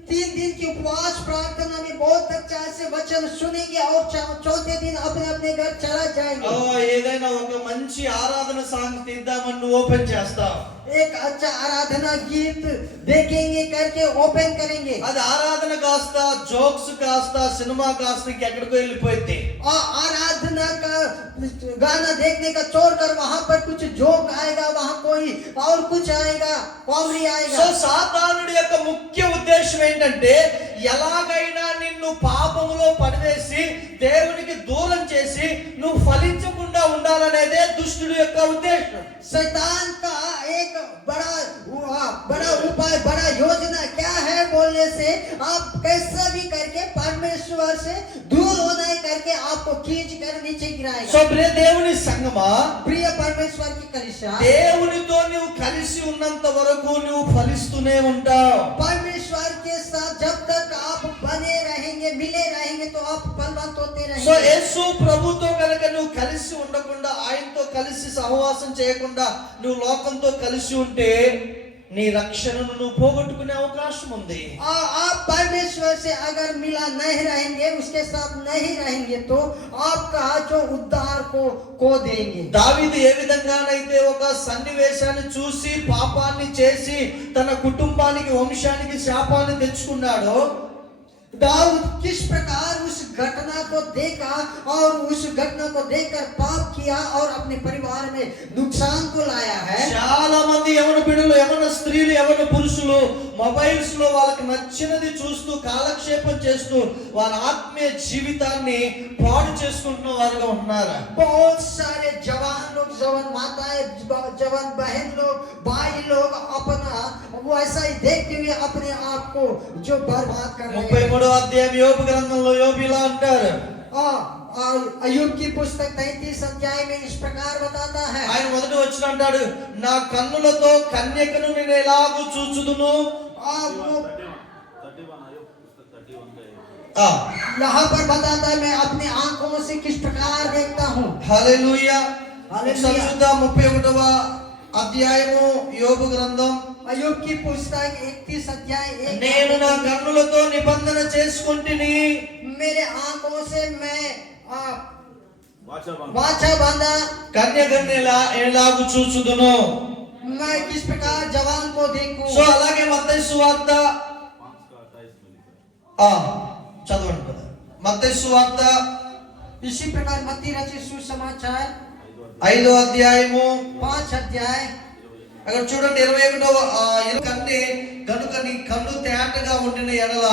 3 दिन की उपवास प्रार्थना में बहुत अच्छा से वचन सुनेंगे और चौथे दिन अपने अपने घर चला जाएंगे। ఏదైనా ఒక మంచి ఆరాధన సాంగ్ తీద్దామని నువ్వు ఓపెన్ చేస్తావు. एक अच्छा आराधना गीत देखेंगे करके ओपन करेंगे, అది ఆరాధన కాస్త జోక్స్ కాస్త సినిమా కాస్త ఎక్కడికో వెళ్ళిపోయింది. और आराधना का गाना देखने का छोड़कर वहां पर कुछ जोक आएगा, वहां कोई और कुछ आएगा, कॉमेडी సో आएगा। సాతానుడి యొక్క ముఖ్య ఉద్దేశం ఏంటంటే ఎలాగైనా నిన్ను పాపములో పడివేసి దేవునికి దూరం చేసి నువ్వు ఫలించకుండా ఉండాలనేదే దుష్టుడి యొక్క ఉద్దేశం. शैतान का एक बड़ा उपाय, बड़ा योजना क्या है बोलने से, आप कैसा भी करके परमेश्वर से दूर होना ही करके आपको खींच कर नीचे సో गिराएगा। ప్రియ దేవుని సంగమా, प्रिय परमेश्वर की कलीसिया, దేవునితో నువ్వు కలిసి ఉన్నంత వరకు నువ్వు ఫలిస్తూనే ఉంటావు. परमेश्वर के साथ जब तक आप बने रहेंगे, मिले रहेंगे, तो आप फलवंत होते సో रहेंगे। యేసు ప్రభుతో కనుక నువ్వు కలిసి ఉండకుండా, ఆయనతో కలిసి సహవాసం చేయకుండా నువ్వు లోకంతో కలిసి ఉంటే నీ రక్షణను నువ్వు పోగొట్టుకునే అవకాశం ఉంది. और आप परमेश्वर से अगर मिला नहीं रहेंगे, उसके साथ नहीं रहेंगे, तो आपका जो उद्धार को खो देंगे। దావీదు ఏ విధంగానైతే ఒక సన్నివేశాన్ని చూసి పాపాన్ని చేసి తన కుటుంబానికి వంశానికి శాపాన్ని తెచ్చుకున్నాడో, दाऊद किस प्रकार उस घटना को देखा और उस घटना को देखकर पाप किया और अपने परिवार में नुकसान को लाया है। చాలా మంది యవన బిడ్డలు, యవన స్త్రీలు, యవన పురుషులు మొబైల్స్ లో వాళ్ళకి నచ్చినది చూస్తూ కాలక్షేపం చేస్తూ వారి ఆత్మీయ జీవితాన్ని పాడు చేసుకుంటున్న వారుగా ఉన్నారు. बहुत सारे जवान लोग, जवान माताएं, जवान बहन लोग, भाई लोग अपना वो ऐसा ही देखते हुए अपने आप को जो बर्बाद कर रहे हैं। 33వ అధ్యాయం యోబు గ్రంథంలో యోబు ఇలా అంటారు. और अय्यूब की पुस्तक 33 अध्याय में इस प्रकार बताता है। ఆయన మొదటి వచ్చిన అంటాడు, నా కన్నులతో కన్యకను నేను ఎలాగూ చూచుదును. यहाँ पर बताता है, मैं अपनी आंखों से किस प्रकार देखता हूँ। హల్లెలూయా. హల్లెలూయా. 31వ అధ్యాయము యోబు గ్రంథం. अय्यूब की पुस्तक 31 अध्याय 1, నేను నా కన్నులతో నిబంధన చేసుకుంటుని, मेरे आंखों से मैं वाचा बांधा, కన్యకను ఎలాగూ చూచుదును. मैं किस प्रकार जवान को देखूं। సో అలాగే మత్తయి సువార్త చదవండి కదా. మత్తయి సువార్త इसी प्रकार मत्ती रचित सुसमाचार 5వ అధ్యాయము 5 अध्याय, అక్కడ చూడండి 21వ కన్నే కనుక నీ కన్ను తేటగా ఉండిన ఎడల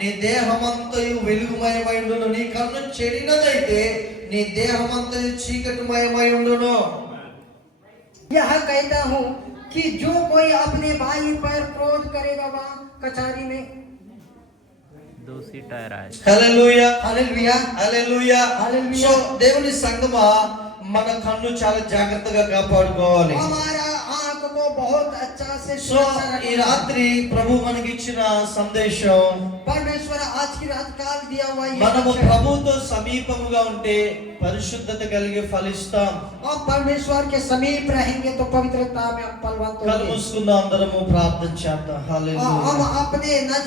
నీ దేహమంతయు వెలుగుమయమై ఉండును. నీ కన్ను చెడినదైతే నీ దేహమంతయు చీకటిమయమై ఉండును. यह कहता हूँ कि जो कोई अपने भाई पर क्रोध करेगा वह कचहरी में। दोषी ठहराए। హల్లెలూయా, हालेलुया, హల్లెలూయా. హల్లెలూయా. సో దేవుని సంగమా, మన కన్ను చాలా జాగ్రత్తగా కాపాడుకోవాలి. हमारा आंख को बहुत अच्छा से సో सुरक्षा ఈ रखना। రాత్రి ప్రభు మనకి ఇచ్చిన సందేశం, परमेश्वर आज की रात काल दिया हुआ ये మనము वचन। ప్రభుతో సమీపముగా ఉంటే పరిశుద్ధత కలిగి ఫలిస్తాం. हम परमेश्वर के समीप रहेंगे तो पवित्रता में हम फलवंत కళ్ళు होंगे। మూసుకుందాం, అందరము ప్రార్థన చేద్దాం. హల్లెలూయా. हम अपने नजर